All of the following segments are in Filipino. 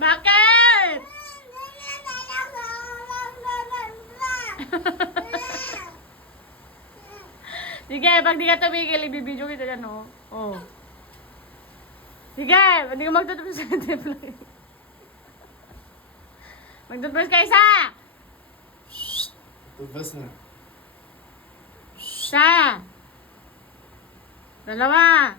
Bakit? Sige, pag di ka tumigil, ibibidyo kita dyan, oh. Oh. Sige, hindi ka magtutupos sa template. Magtutupos ka isa! Tubas na. Isa! Dalawa!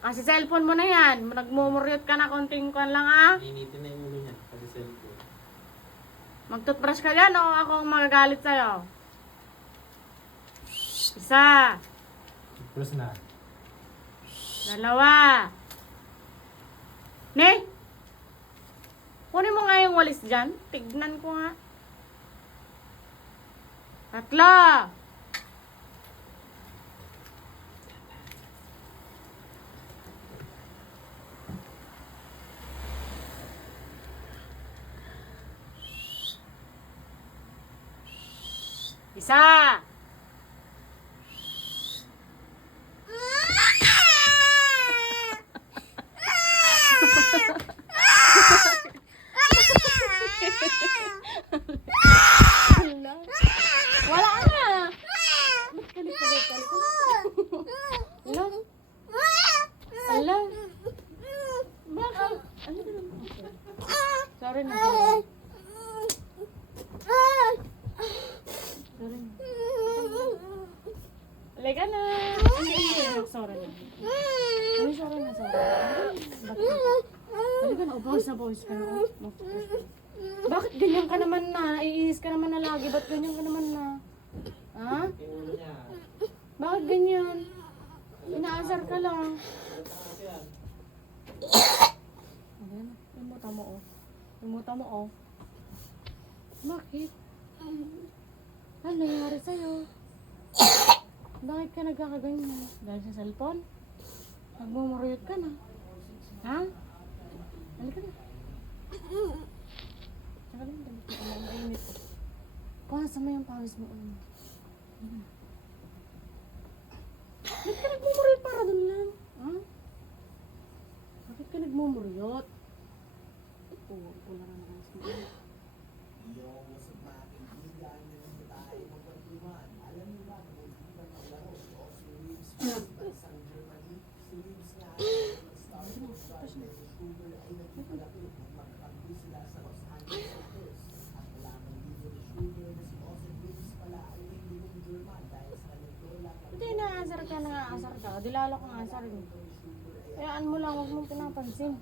Kasi cellphone mo na yan. Nagmumuryot ka na konting kuwan lang, ah. Initin na yung ulo niya. Kasi cellphone. Mag-toothbrush ka dyan, o ako ang magagalit sa'yo. Isa! Tubas na. Dalawa! Ne? Kunin mo nga yung walis dyan. Tignan ko nga. Tatlo! Isa! Wala na! Ba't kalit? Alam? Alam? Bakit? Ano ka naman? Sorry na. Sorry na. Halika na. Hindi. Sorry na. Ay, sorry na. Bakit? Halika na. Pause ka na. Bakit ganyan ka naman na? Iinis ka naman na lagi. Ba't ganyan ka naman na? Ha? Bakit ganyan? Inaasar ka lang. Ayan. Imuta mo, oh. Imuta mo, oh. Bakit? Ano nangyari sa'yo? Bakit ka nagkakaganyan? Dahil sa cellphone? Nagmumuruyot ka na. Ha? Halika na. Tsaka lang, damit mo. Ang mainit ko. Pasa mo yung pawis mo. Bakit ka nagmumuruyot para dun lang? Ha? Bakit ka nagmumuruyot? Huwag ko lang ang pawis mo. Hindi, naasar ka, nangaasar ka. Di lalo kang asar mo. Kayaan mo lang, huwag mong pinapansin.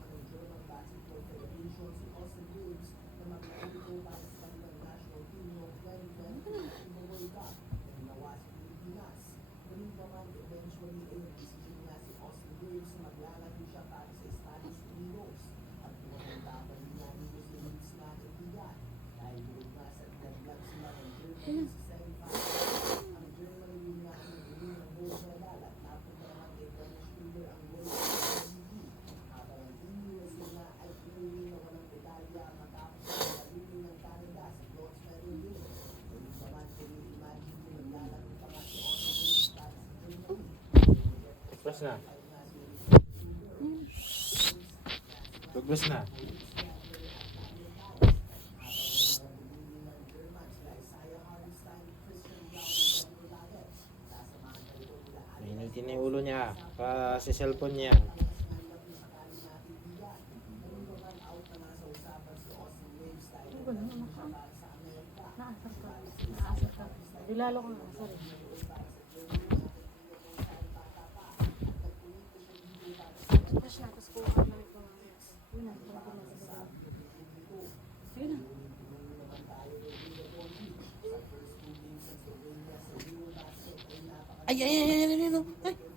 Tubas na. Tubas na. Initin na yung ulo niya. Kasi cellphone niya. Naasar ka. Naasar ka. Di lalo kang asar eh. Tapos na, tapos kuha ka na ito. Yun na, parang kumasabi. Sige na. Ay, ay, ay, ay, ay, ay, ay, ay.